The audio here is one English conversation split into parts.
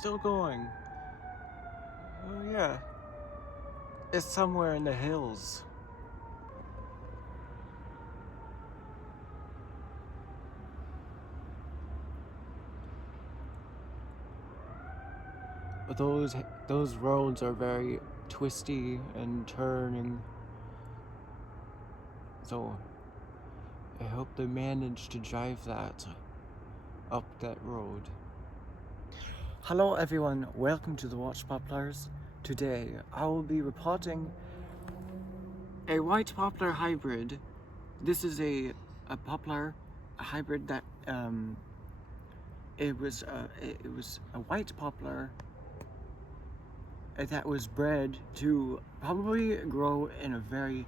still going. Oh yeah. It's somewhere in the hills. Those roads are very twisty and turning. So I hope they manage to drive that up that road. Hello everyone, welcome to the Watch Poplars. Today I will be repotting a white poplar hybrid. This is a poplar hybrid that it was a white poplar that was bred to probably grow in a very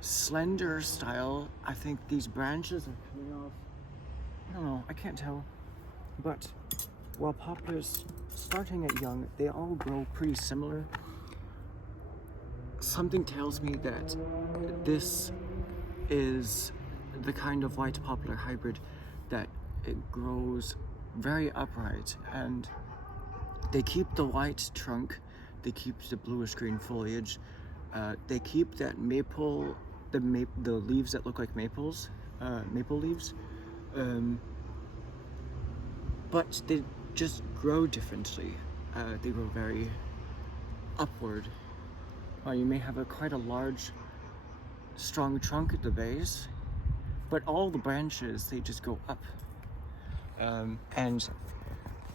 slender style. I think these branches are coming off. I don't know, I can't tell. But while poplars starting at young, they all grow pretty similar. Something tells me that this is the kind of white poplar hybrid that it grows very upright, and they keep the white trunk, they keep the bluish green foliage, they keep that maple, the leaves that look like maples, maple leaves, but they just grow differently. They grow very upward. You may have quite a large, strong trunk at the base, but all the branches, they just go up. And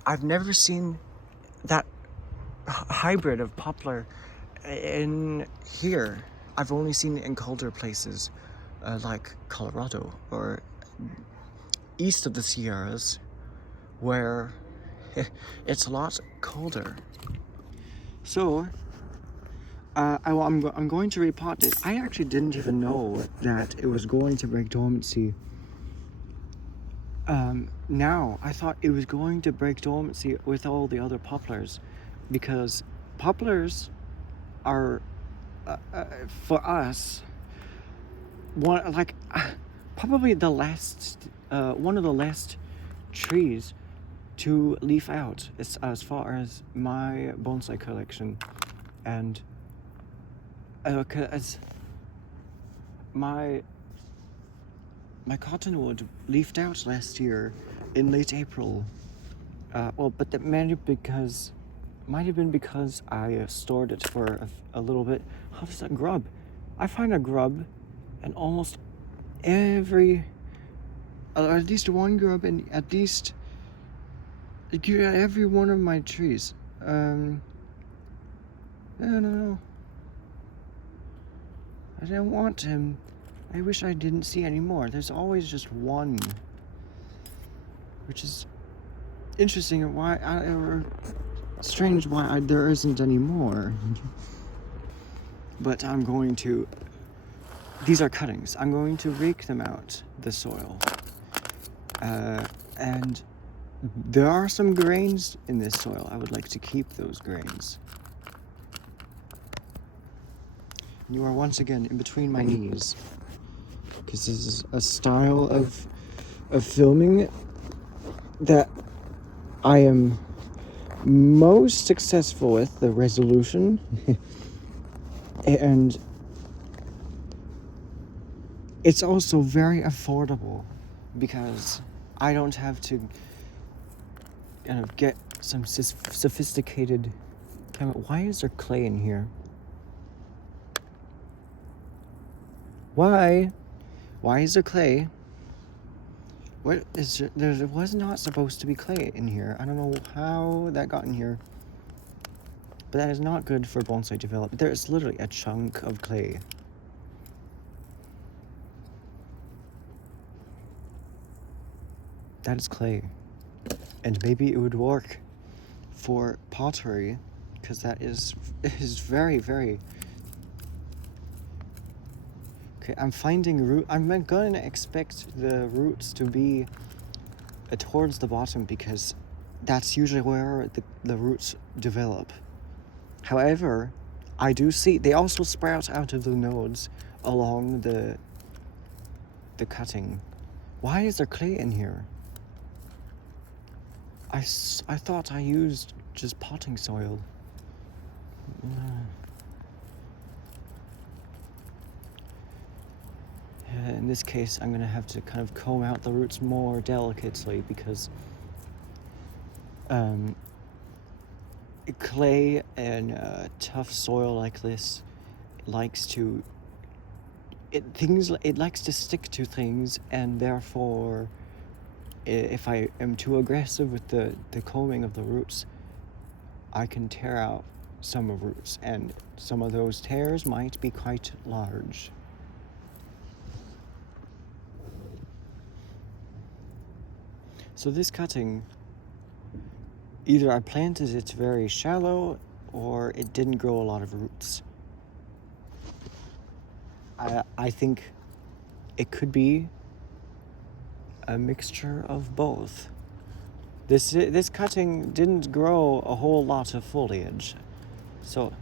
I've never seen that hybrid of poplar in here. I've only seen it in colder places like Colorado or east of the Sierras, where it's a lot colder. So I'm going to repot it. I actually didn't even know that it was going to break dormancy. Now I thought it was going to break dormancy with all the other poplars, because poplars are for us probably the last one of the last trees to leaf out as far as my bonsai collection. And as my cottonwood leafed out last year in late April. But that might have been because I stored it for a little bit. How does that grub? I find a grub in almost every, at least one grub in at least every one of my trees. I don't know. I don't want him. I wish I didn't see any more. There's always just one, which is interesting, or strange why there isn't any more. But I'm going to, these are cuttings. I'm going to rake them out the soil. And there are some grains in this soil. I would like to keep those grains. You are once again in between my knees, because this is a style of filming that I am most successful with, the resolution. And it's also very affordable, because I don't have to kind of get some sophisticated why is there clay in here? Why is there clay? What is there was not supposed to be clay in here. I don't know how that got in here, but that is not good for bonsai development. There is literally a chunk of clay. That is clay, and maybe it would work for pottery, because that is very, very. Okay, I'm finding root. I'm going to expect the roots to be towards the bottom, because that's usually where the roots develop. However, I do see they also sprout out of the nodes along the cutting. Why is there clay in here? I thought I used just potting soil. In this case, I'm gonna have to kind of comb out the roots more delicately because clay and tough soil like this likes to it likes to stick to things, and therefore if I am too aggressive with the combing of the roots, I can tear out some of roots, and some of those tears might be quite large. So this cutting, either I planted it very shallow or it didn't grow a lot of roots. I think it could be a mixture of both. This cutting didn't grow a whole lot of foliage, so.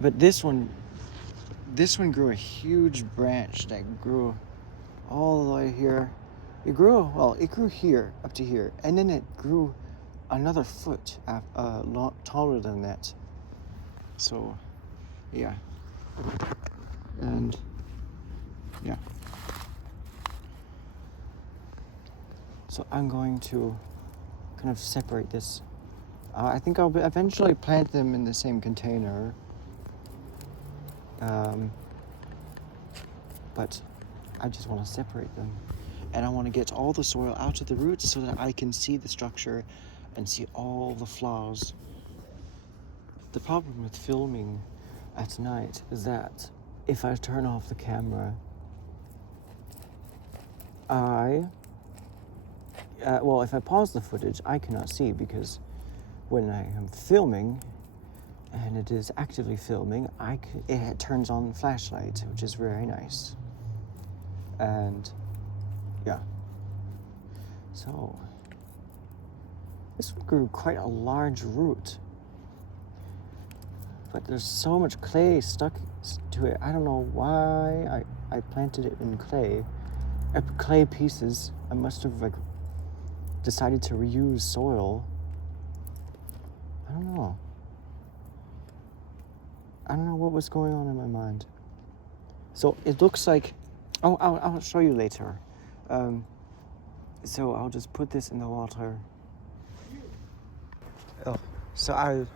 But this one grew a huge branch that grew all the way here. It grew here up to here, and then it grew another foot taller than that. So, yeah, and yeah. So I'm going to kind of separate this. I think I'll eventually plant them in the same container. But I just want to separate them. And I want to get all the soil out of the roots so that I can see the structure and see all the flaws. The problem with filming at night is that if I turn off the camera, if I pause the footage, I cannot see, because when I am filming and it is actively filming, it turns on the flashlight, which is very nice. And yeah, so this grew quite a large root, but there's so much clay stuck to it. I don't know why I planted it in clay pieces. I must have decided to reuse soil. I don't know what was going on in my mind. So it looks like, I'll show you later. So I'll just put this in the water. Oh, so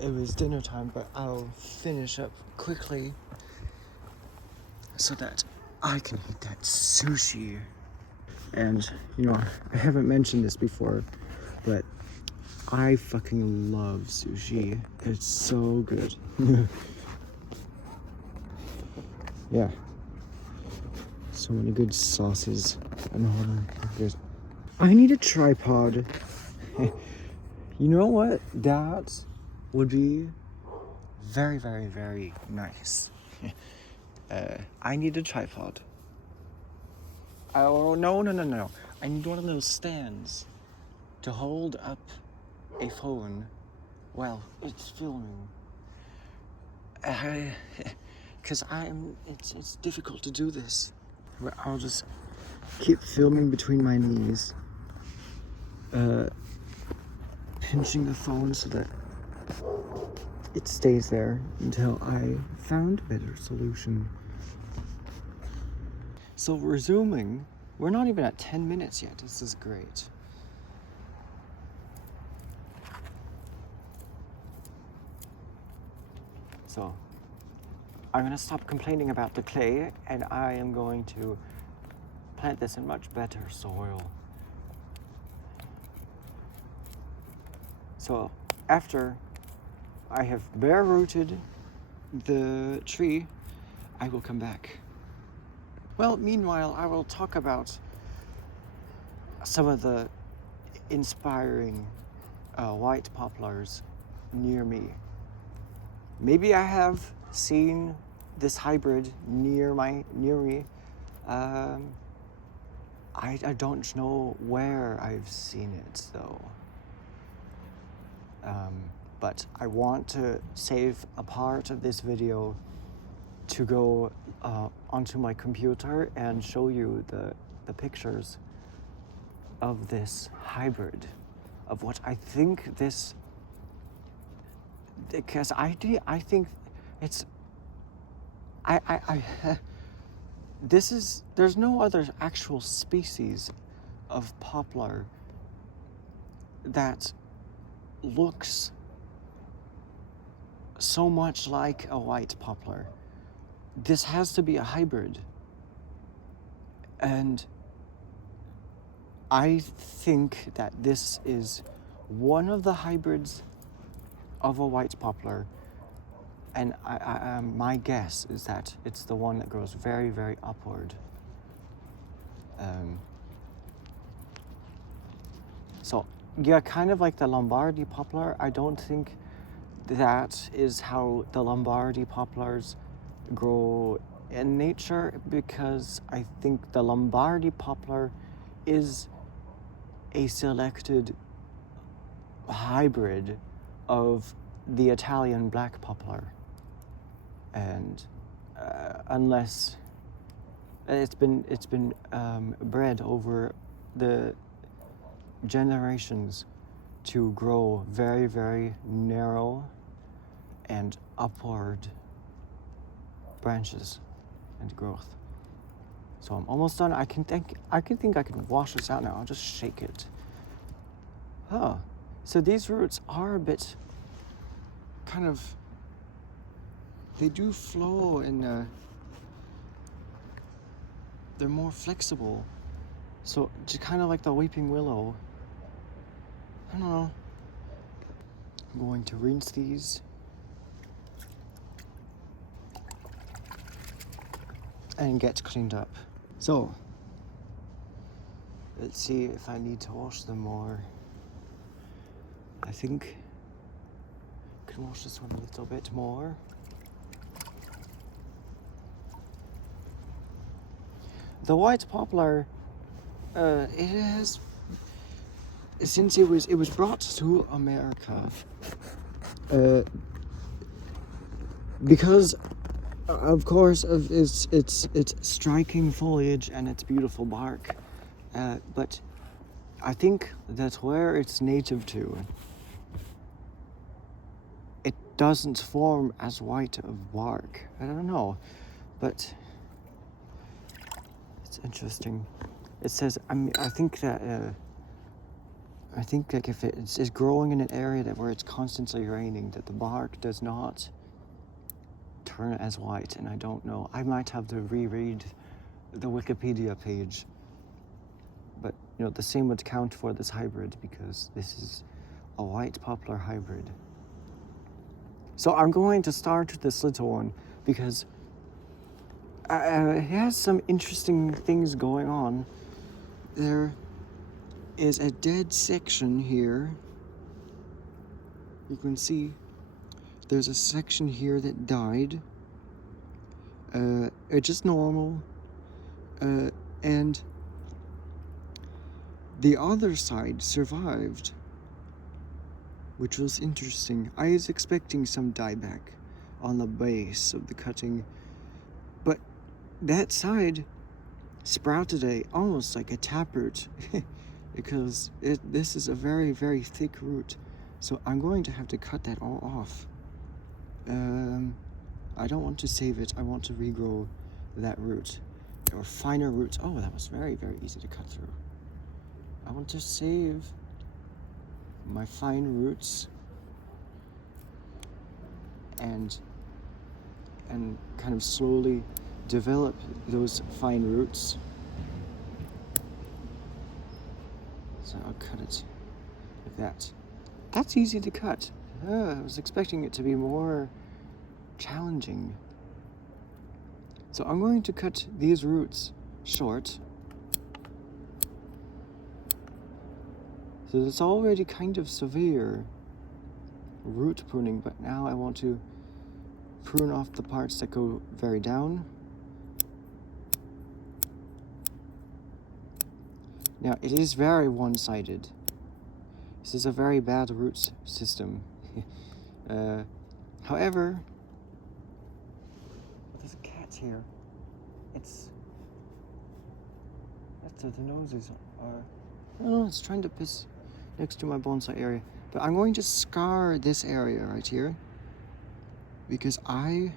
it was dinner time, but I'll finish up quickly so that I can eat that sushi. And, I haven't mentioned this before, but I fucking love sushi. It's so good. Yeah. So many good sauces and all that. I need a tripod. You know what? That would be very, very, very nice. I need a tripod. Oh, no. I need one of those stands to hold up a phone while it's filming. Because it's difficult to do this. But I'll just keep filming between my knees, pinching the phone so that it stays there until I found a better solution. So resuming, we're not even at 10 minutes yet. This is great. So I'm gonna stop complaining about the clay, and I am going to plant this in much better soil. So after I have bare rooted the tree, I will come back. Well, meanwhile, I will talk about some of the inspiring white poplars near me. Maybe I have seen this hybrid near me. I don't know where I've seen it though. But I want to save a part of this video to go onto my computer and show you the pictures of this hybrid. of what I think this, because I think it's, this is, there's no other actual species of poplar that looks so much like a white poplar. This has to be a hybrid. And I think that this is one of the hybrids of a white poplar. And my guess is that it's the one that grows very, very upward. So, yeah, kind of like the Lombardy poplar. I don't think that is how the Lombardy poplars grow in nature, because I think the Lombardy poplar is a selected hybrid of the Italian black poplar. And unless it's been bred over the generations to grow very, very narrow and upward branches and growth. So I'm almost done. I think I can wash this out now. I'll just shake it. Oh, so these roots are a bit kind of, they do flow, and they're more flexible. So just kind of like the weeping willow. I don't know. I'm going to rinse these and get cleaned up. So let's see if I need to wash them more. I think I can wash this one a little bit more. The white poplar, it has, since it was brought to America, because of course of its striking foliage and its beautiful bark, but I think that where it's native to, it doesn't form as white of bark. I don't know, but it's interesting. It says, I think that if it's growing in an area where it's constantly raining, that the bark does not turn as white. And I don't know. I might have to reread the Wikipedia page. But the same would count for this hybrid, because this is a white poplar hybrid. So I'm going to start with this little one because it has some interesting things going on. There is a dead section here. You can see there's a section here that died. It's just normal. And the other side survived, which was interesting. I was expecting some dieback on the base of the cutting, but that side sprouted almost like a taproot because this is a very, very thick root. So I'm going to have to cut that all off. I don't want to save it. I want to regrow that root, or finer roots. Oh, that was very, very easy to cut through. I want to save my fine roots and kind of slowly develop those fine roots. So I'll cut it like that. That's easy to cut. I was expecting it to be more challenging. So I'm going to cut these roots short. So it's already kind of severe root pruning, but now I want to prune off the parts that go very down. Now, it is very one-sided. This is a very bad root system. However, there's a cat here. That's what the noses are. Oh, it's trying to piss. next to my bonsai area. But I'm going to scar this area right here because I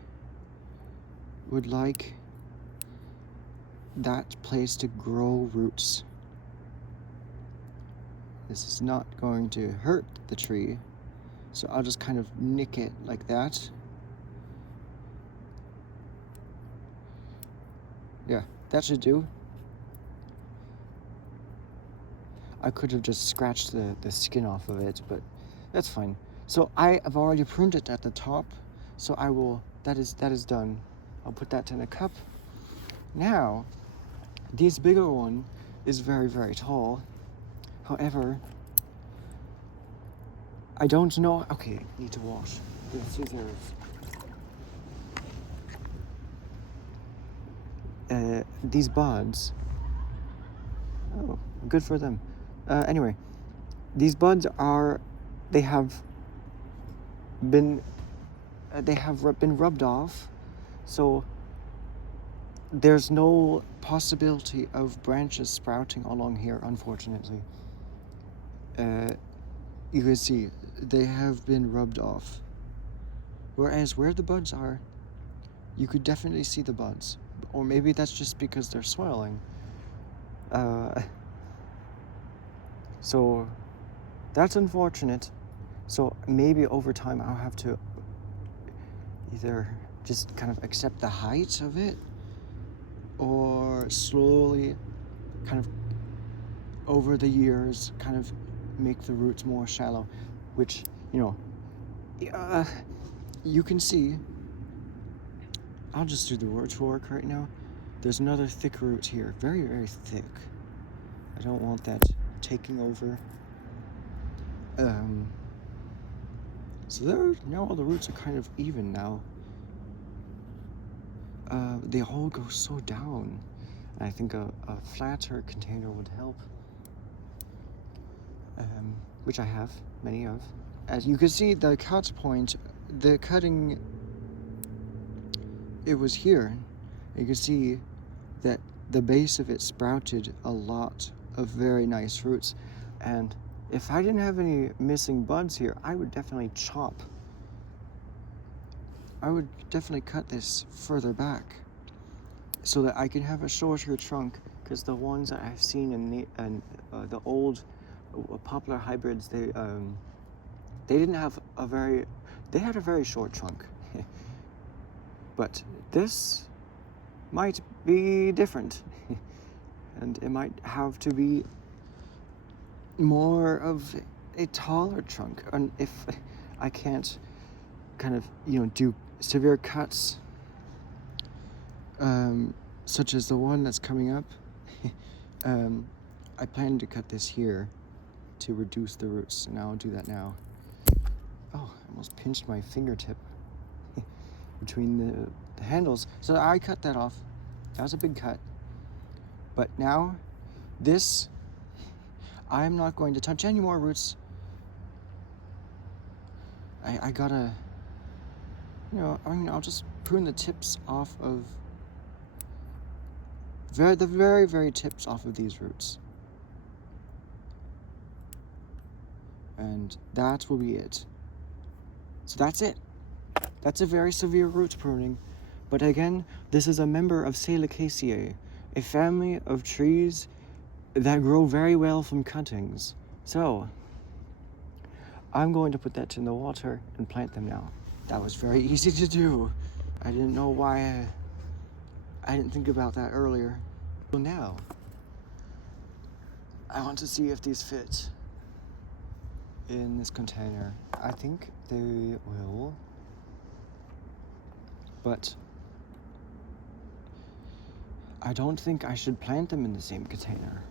would like that place to grow roots. This is not going to hurt the tree, so I'll just kind of nick it like that. Yeah, that should do. I could have just scratched the skin off of it, but that's fine. So I have already pruned it at the top, so I will, that is done. I'll put that in a cup. Now, this bigger one is very, very tall. However, I don't know, okay, need to wash the scissors. These buds, oh, good for them. Anyway, these buds are, they have been rubbed off, so there's no possibility of branches sprouting along here, unfortunately. You can see they have been rubbed off. Whereas where the buds are, you could definitely see the buds. Or maybe that's just because they're swelling. So that's unfortunate. So maybe over time I'll have to either just kind of accept the height of it, or slowly kind of over the years kind of make the roots more shallow, which, you know, you can see. I'll just do the word work right now. There's another thick root here, very, very thick. I don't want that taking over. So there, now all the roots are kind of even now. They all go so down. I think a flatter container would help. Which I have many of. As you can see, the cut point, the cutting, it was here. You can see that the base of it sprouted a lot of very nice roots. And if I didn't have any missing buds here, I would definitely chop. I would definitely cut this further back so that I can have a shorter trunk, because the ones that I've seen in the old poplar hybrids, they didn't have they had a very short trunk. But this might be different. And it might have to be more of a taller trunk. And if I can't kind of, you know, do severe cuts, such as the one that's coming up, I plan to cut this here to reduce the roots, and I'll do that now. Oh, I almost pinched my fingertip between the handles. So I cut that off. That was a big cut. But now, this, I'm not going to touch any more roots. I gotta, you know, I mean, I'll just prune the tips off of, the very, very tips off of these roots. And that will be it. So that's it. That's a very severe root pruning. But again, this is a member of Salicaceae, a family of trees that grow very well from cuttings. So, I'm going to put that in the water and plant them now. That was very easy to do. I didn't know why I didn't think about that earlier. So now, I want to see if these fit in this container. I think they will, but I don't think I should plant them in the same container.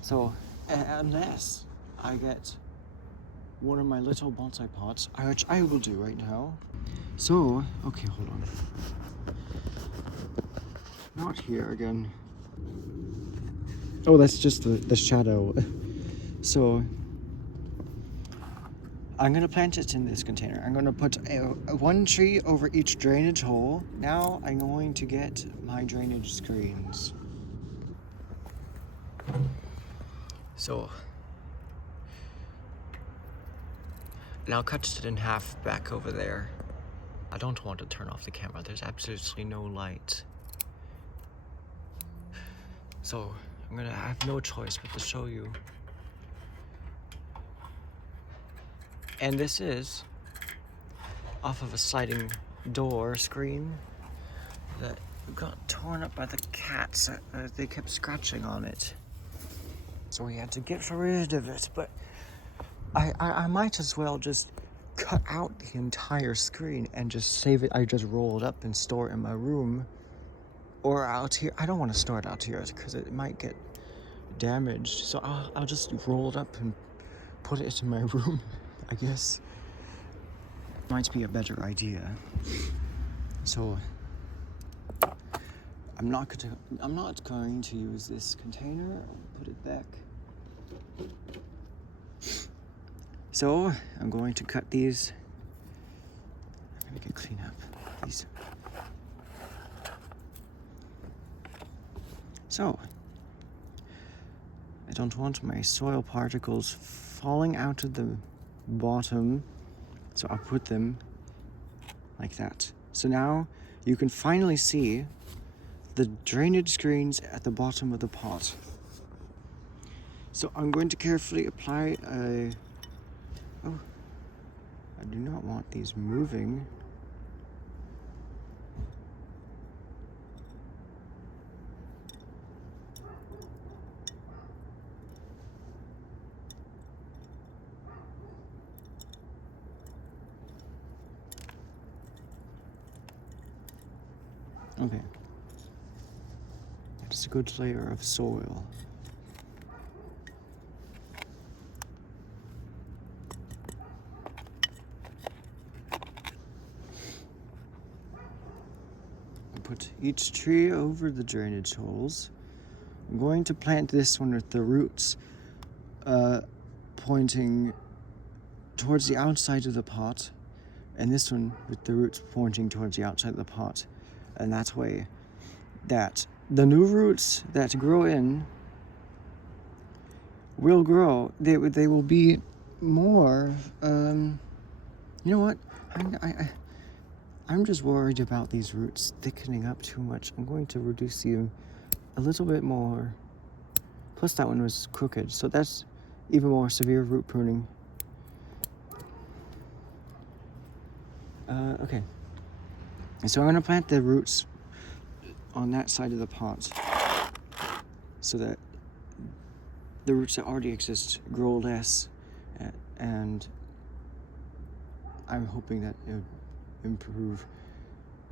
So, unless I get one of my little bonsai pots, which I will do right now. So, okay, hold on. Not here again. Oh, that's just the shadow. So, I'm gonna plant it in this container. I'm gonna put one tree over each drainage hole. Now I'm going to get my drainage screens. So, And I'll cut it in half back over there. I don't want to turn off the camera. There's absolutely no light. So I'm gonna have no choice but to show you. And this is off of a sliding door screen that got torn up by the cats. They kept scratching on it. So we had to get rid of it, but I might as well just cut out the entire screen and just save it. I just roll it up and store it in my room or out here. I don't want to store it out here because it might get damaged. So I'll just roll it up and put it in my room, I guess. Might be a better idea. So I'm not going to use this container. I'll put it back. So I'm going to cut these. I'm gonna clean up these. So I don't want my soil particles falling out of the bottom, so I'll put them like that. So now you can finally see the drainage screens at the bottom of the pot. So I'm going to carefully apply a... Oh, I do not want these moving. Okay. That's a good layer of soil. Put each tree over the drainage holes. I'm going to plant this one with the roots pointing towards the outside of the pot, and this one with the roots pointing towards the outside of the pot. And that way, that the new roots that grow in will grow. They will be more. You know what? I'm just worried about these roots thickening up too much. I'm going to reduce them a little bit more. Plus that one was crooked, so that's even more severe root pruning. Okay. So I'm going to plant the roots on that side of the pot so that the roots that already exist grow less, and I'm hoping that it would improve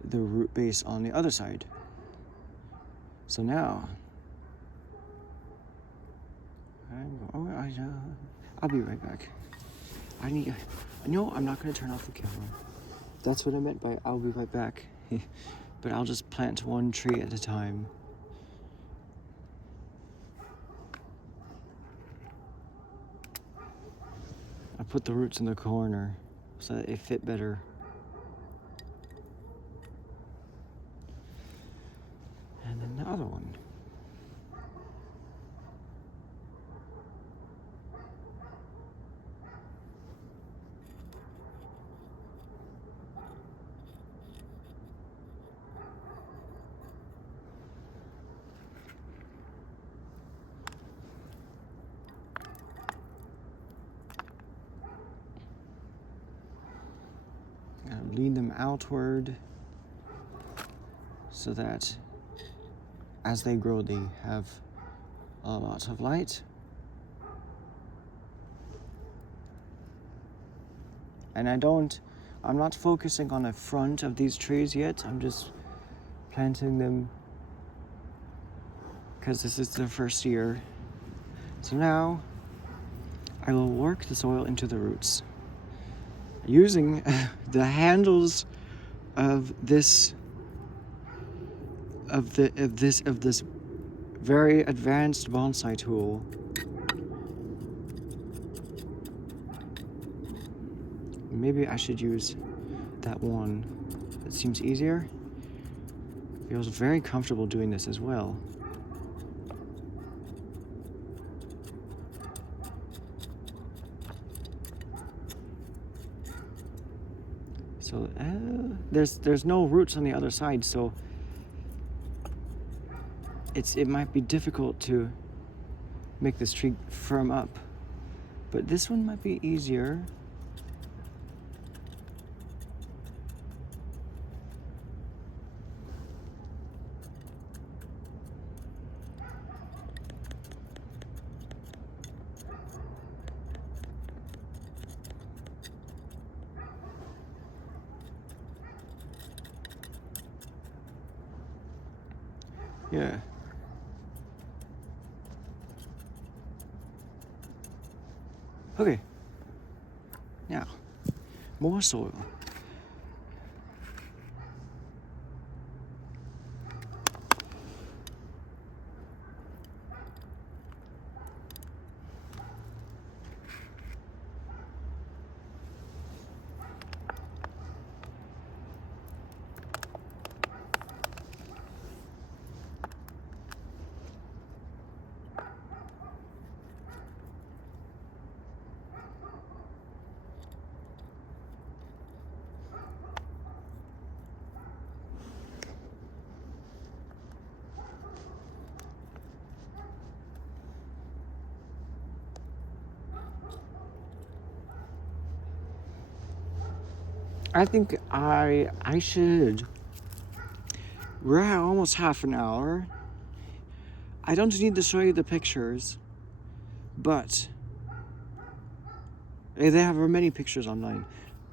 the root base on the other side. So now I'll be right back. No, I'm not going to turn off the camera. That's what I meant by I'll be right back. But I'll just plant one tree at a time. I put the roots in the corner so that they fit better. And then the other one. Lean them outward so that as they grow they have a lot of light. And I'm not focusing on the front of these trees yet. I'm just planting them because this is the first year. So now I will work the soil into the roots using the handles of this very advanced bonsai tool. Maybe I should use that one. It seems easier. Feels very comfortable doing this as well. So there's no roots on the other side, so it might be difficult to make this tree firm up. But this one might be easier. Yeah. Okay. Now, more soil. I think I should. We're at almost half an hour. I don't need to show you the pictures, but they have many pictures online.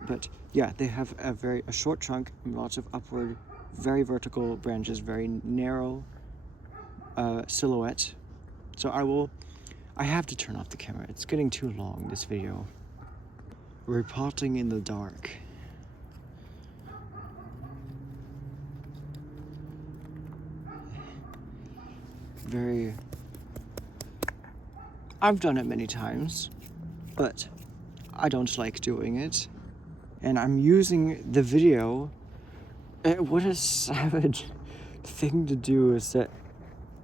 But yeah, they have a short trunk, lots of upward, very vertical branches, very narrow silhouette. So I have to turn off the camera. It's getting too long, this video. Repotting in the dark. I've done it many times, but I don't like doing it. And I'm using the video. What a savage thing to do is to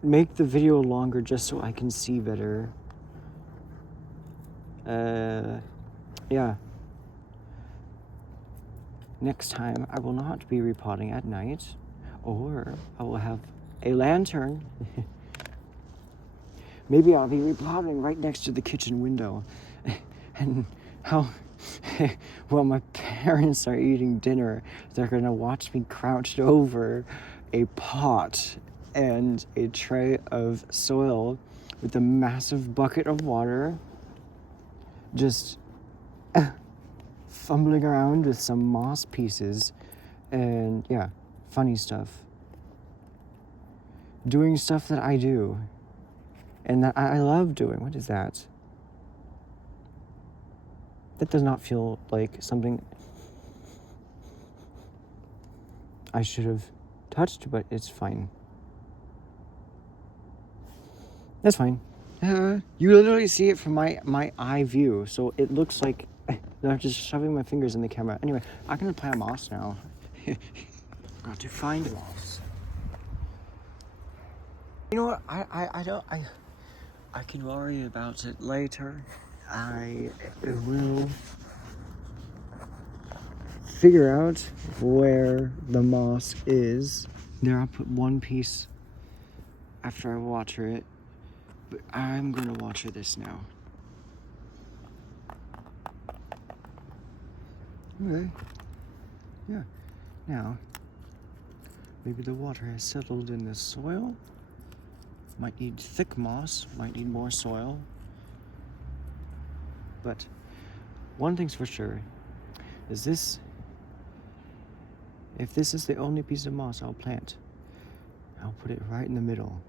make the video longer just so I can see better. Yeah. Next time I will not be repotting at night, or I will have a lantern. Maybe I'll be repotting right next to the kitchen window. And while my parents are eating dinner, they're gonna watch me crouched over a pot and a tray of soil with a massive bucket of water, just fumbling around with some moss pieces and yeah, funny stuff. Doing stuff that I do and that I love doing. What is that? That does not feel like something I should have touched, but it's fine. That's fine. You literally see it from my eye view, so it looks like I'm just shoving my fingers in the camera. Anyway, I'm gonna plant moss now. Got to find moss. You know what? I can worry about it later. I will figure out where the moss is. There, I'll put one piece after I water it, but I'm gonna water this now. Okay. Yeah. Now, maybe the water has settled in the soil. Might need thick moss, might need more soil. But one thing's for sure, is this, if this is the only piece of moss I'll plant, I'll put it right in the middle.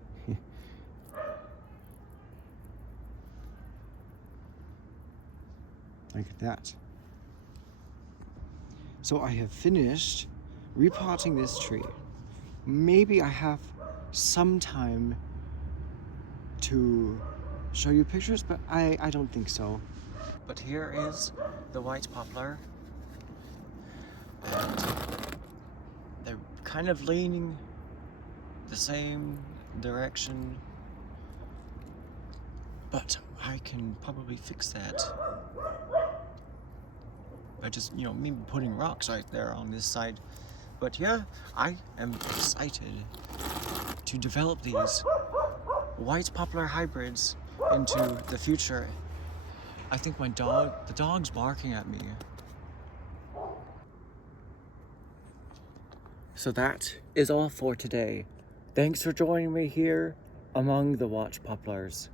Like that. So I have finished repotting this tree. Maybe I have some time to show you pictures, but I don't think so. But here is the white poplar. And they're kind of leaning the same direction, but I can probably fix that. by just, you know, maybe putting rocks right there on this side. But yeah, I am excited to develop these white poplar hybrids into the future. I think the dog's barking at me. So that is all for today. Thanks for joining me here among the watch poplars.